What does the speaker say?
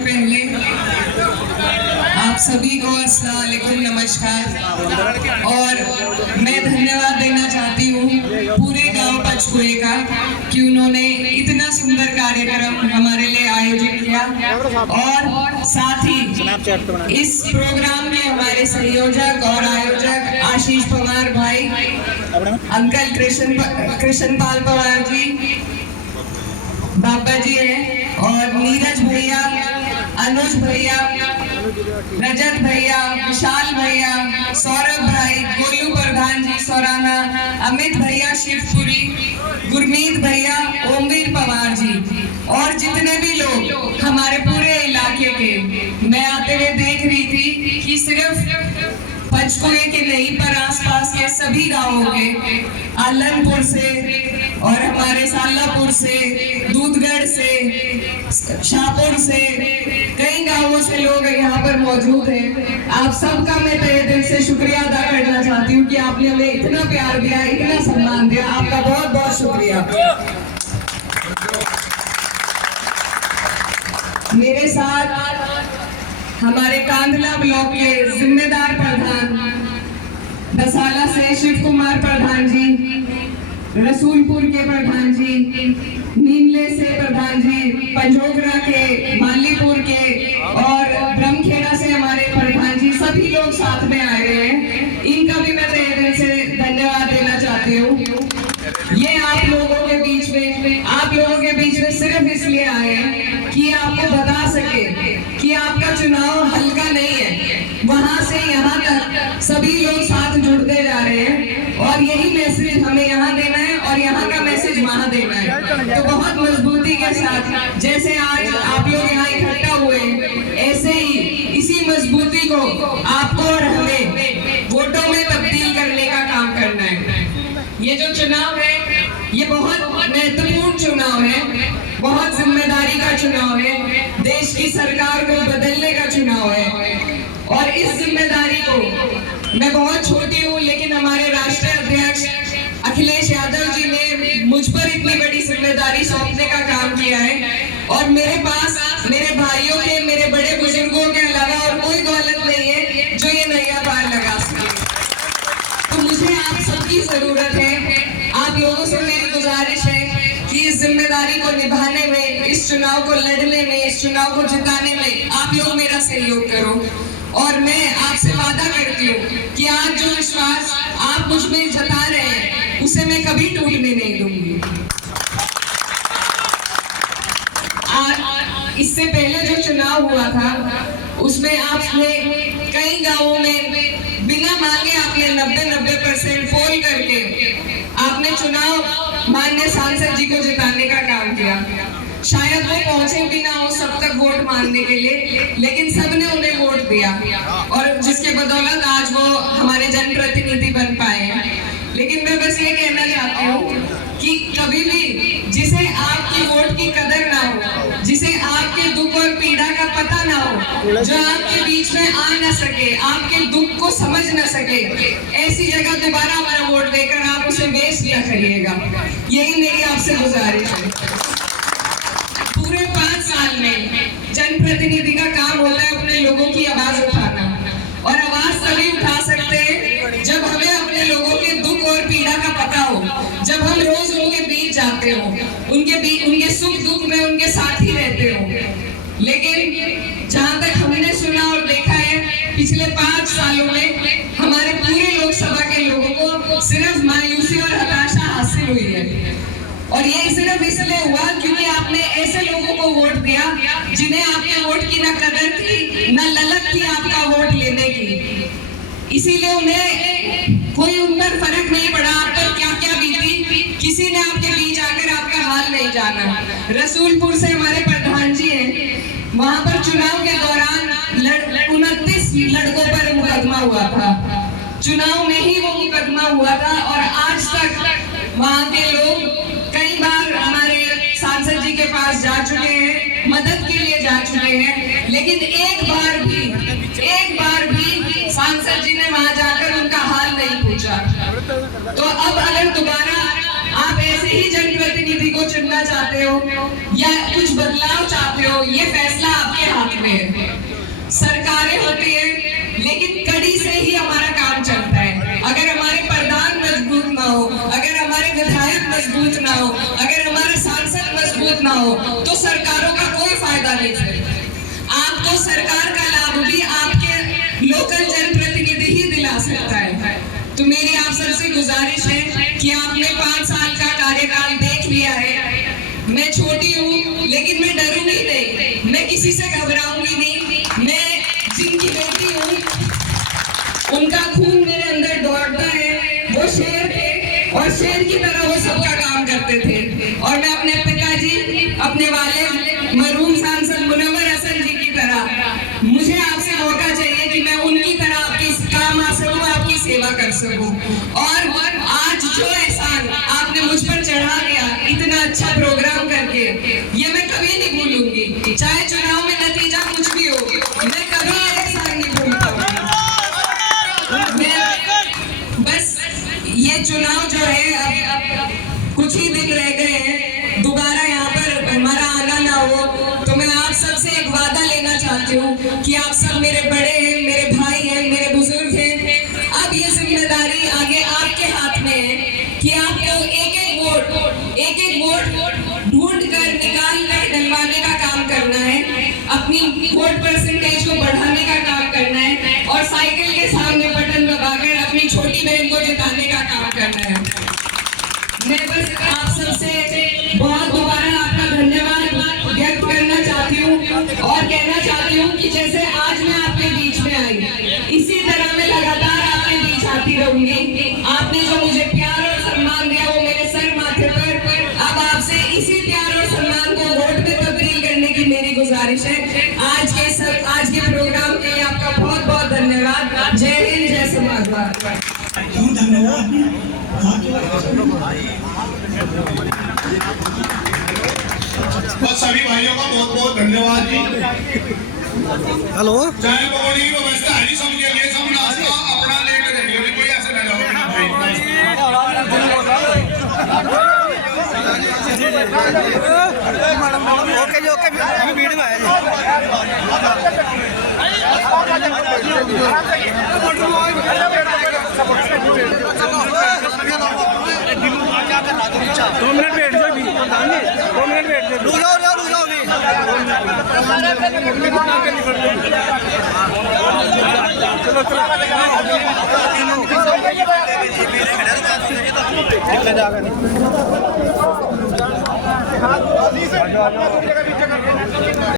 पहले आप सभी को अस्सलाम वालेकुम, नमस्कार। और मैं धन्यवाद देना चाहती हूँ पूरे गांव पंचकुए का कि उन्होंने इतना सुंदर कार्यक्रम हमारे लिए आयोजित किया। और साथ ही इस प्रोग्राम में हमारे संयोजक और आयोजक आशीष पवार भाई, अंकल कृष्णपाल पवार जी, बाबा जी हैं, और नीरज भैया, अनुज भैया, रजत भैया, विशाल भैया, सौरभ भाई, गोलू प्रधान जी सौराना, अमित भैया शिवपुरी, गुरमीत भैया, ओमवीर पवार जी, और जितने भी लोग हमारे पूरे इलाके के। मैं आते हुए देख रही थी कि सिर्फ पंचकुए के नहीं पर आसपास के सभी गांवों के, आलमपुर से और हमारे सालापुर से, दूधगढ़ से, शाहपुर से, कई गांवों से लोग यहाँ पर मौजूद हैं। आप सबका मैं तहे दिल से शुक्रिया अदा करना चाहती हूँ कि आपने हमें इतना प्यार दिया, इतना सम्मान दिया। आपका बहुत बहुत शुक्रिया। मेरे साथ हमारे कांधला ब्लॉक के जिम्मेदार प्रधान दसाला से शिव कुमार प्रधान जी, रसूलपुर के प्रधान जी, नीमले से प्रधान जी, पंजोगरा के, मालीपुर के और ब्रह्मखेड़ा से हमारे प्रधान जी, सभी लोग साथ में आए हैं। इनका भी मैं तहे दिल से धन्यवाद देना चाहती हूँ। ये आप लोगों के बीच में सिर्फ इसलिए आए हैं कि आपको बता सके कि आपका चुनाव हल्का नहीं है। वहां से यहाँ तक सभी लोग साथ जुड़ते जा रहे हैं और यही मैसेज हमें यहाँ देना है और यहाँ का मैसेज वहाँ देना है। तो बहुत मजबूती के साथ जैसे आज आप लोग यहाँ इकट्ठा हुए, ऐसे ही इसी मजबूती को आपको और हमें वोटों में तब्दील करने का काम करना है। ये जो चुनाव है ये बहुत महत्वपूर्ण चुनाव है, बहुत जिम्मेदारी का चुनाव है, देश की सरकार को बदलने का चुनाव है। और इस जिम्मेदारी को, मैं बहुत छोटी हूँ लेकिन हमारे राष्ट्रीय अध्यक्ष अखिलेश यादव जी ने मुझ पर इतनी बड़ी जिम्मेदारी सौंपने का काम किया है। और मेरे पास मेरे भाइयों के, मेरे बड़े बुजुर्गों के अलावा और कोई दौलत नहीं है जो ये नैया पार लगा सके। तो मुझे आप सबकी जरूरत है। आप लोगों से मेरी गुजारिश है कि इस जिम्मेदारी को निभाने में, इस चुनाव को लड़ने में, इस चुनाव को जिताने में आप लोग मेरा सहयोग करो। और मैं आपसे वादा करती हूँ कि आज जो विश्वास आप मुझ में जता रहे हैं उसे मैं कभी टूटने नहीं दूंगी। इससे पहले जो चुनाव हुआ था उसमें आपने कई गांवों में बिना मांगे आपने 90% पोल करके आपने चुनाव माननीय सांसद जी को जिताने का काम किया। शायद वो पहुंचे भी ना हो सब तक वोट मांगने के लिए, लेकिन सबने उन्हें वोट दिया और जिसके बदौलत आज वो हमारे जनप्रतिनिधि बन पाए हैं। लेकिन मैं बस ये कहना चाहती हूँ कि कभी भी जिसे आपकी वोट की कदर ना हो, जिसे आपके दुख और पीड़ा का पता ना हो, जो आपके बीच में आ न सके, आपके दुख को समझ न सके, ऐसी जगह दोबारा हमारा वोट देकर आप उसे वेस्ट न करिएगा। यही मेरी आपसे गुजारिश है। पूरे 5 साल में जनप्रतिनिधि का काम होता है अपने लोगों की आवाज उठाना, और आवाज तभी उठा सकते हैं जब हमें अपने लोगों के दुख और पीड़ा का पता हो, जब हम रोज उनके बीच जाते हो, उनके सुख दुख में उनके साथ ही रहते हो। लेकिन जहां तक हमने सुना और देखा है, पिछले 5 सालों में हमारे पूरे लोकसभा के लोगों को सिर्फ मायूसी और हताशा हासिल हुई है। और ये सिर्फ इसलिए हुआ क्योंकि आपने ऐसे लोगों को वोट दिया जिन्हें आपके वोट की ना कदर थी, ना ललक थी आपका वोट लेने की। इसीलिए उन्हें कोई उन पर फर्क नहीं पड़ा आप पर क्या क्या बीती, किसी ने आपके बीच आकर आपका हाल नहीं जाना। रसूलपुर से हमारे प्रधान जी हैं, वहां पर चुनाव के दौरान 29 लड़कों पर मुकदमा हुआ था। चुनाव में ही वो मुकदमा हुआ था और आज तक वहां के लोग कई बार हमारे सांसद जी के पास जा चुके हैं, मदद के लिए जा चुके हैं, लेकिन एक बार भी सांसद जी ने वहां जाकर उनका हाल नहीं पूछा। तो अब अगर दोबारा आप ऐसे ही जनप्रतिनिधि किसी को चुनना चाहते हो या कुछ बदलाव चाहते हो, ये फैसला आपके हाथ में है। सरकारें होती है लेकिन कड़ी से ही हमारा काम चलता है। अगर हमारे प्रधान मजबूत ना हो, अगर हमारे विधायक मजबूत ना हो, अगर हमारे सांसद मजबूत ना हो, तो सरकारों का कोई फायदा नहीं है। आपको सरकार का लाभ भी आपके लोकल जनप्रतिनिधि ही दिला सकता है। तो मेरी आप सबसे गुजारिश है कि आपने 5 साल का कार्यकाल देख लिया है। मैं छोटी हूँ लेकिन मैं डरूंगी नहीं, मैं किसी से घबराऊंगी नहीं। मैं जिनकी बेटी हूँ, उनका खून मेरे अंदर दौड़ता है। वो शेर थे और शेर की तरह वो सबका काम करते थे। और मैं अपने पिताजी, अपने वालिद मरहूम सांसद मुनव्वर हसन जी की तरह, मुझे आपसे मौका चाहिए कि मैं उनकी तरह आपकी काम आ सकूं, आपकी सेवा कर सकूं। और आज जो एहसान आपने मुझ पर चढ़ा दिया इतना अच्छा प्रोग्राम करके, ये मैं कभी नहीं भूलूंगी। चाहे चुनाव में नतीजा कुछ भी हो, मैं कभी ये एहसान नहीं भूल पाऊंगी। बस ये चुनाव जो है, अब कुछ ही दिन रह गए हैं, दोबारा यहाँ पर हमारा आना ना हो, तो मैं आप सबसे एक वादा लेना चाहती हूँ कि आप सब मेरे बड़े हैं, मेरे भाई हैं, मेरे बुजुर्ग हैं। अब ये जिम्मेदारी आगे आपके हाथ में है कि आपको एक एक वोट ढूंढ कर, निकाल कर डलवाने का काम करना है, अपनी वोट परसेंटेज को बढ़ाने का काम करना है और साइकिल के सामने बटन दबाकर अपनी छोटी बहन को जिताने का काम करना है। मैं बस आप सबसे बहुत दोबारा आपका धन्यवाद व्यक्त करना चाहती हूँ और कहना चाहती हूँ कि जैसे आज मैं आपके बीच में आई, इसी तरह मैं लगातार आपके बीच आती रहूंगी। आपने जो मुझे प्यार और सम्मान दिया वो मेरे सर माथे पर, अब आपसे इसी प्यार और सम्मान को वोट में तब्दील करने की मेरी गुजारिश है। आज के प्रोग्राम के लिए आपका बहुत बहुत धन्यवाद। जय हिंद, जय समाजवाद। धन्यवाद। सभी भाइयों का बहुत बहुत धन्यवाद जी। हेलो, चाय पकौड़ी की व्यवस्था है सबके लिए, सब नाश्ता अपना लेकर जाइए, कोई ऐसे ना जाओ। ओके जी, ओके, अभी भीड़ में है दो मिनट बैठ जाओ, 2 मिनट बैठ जाओ, रुक जाओ चलो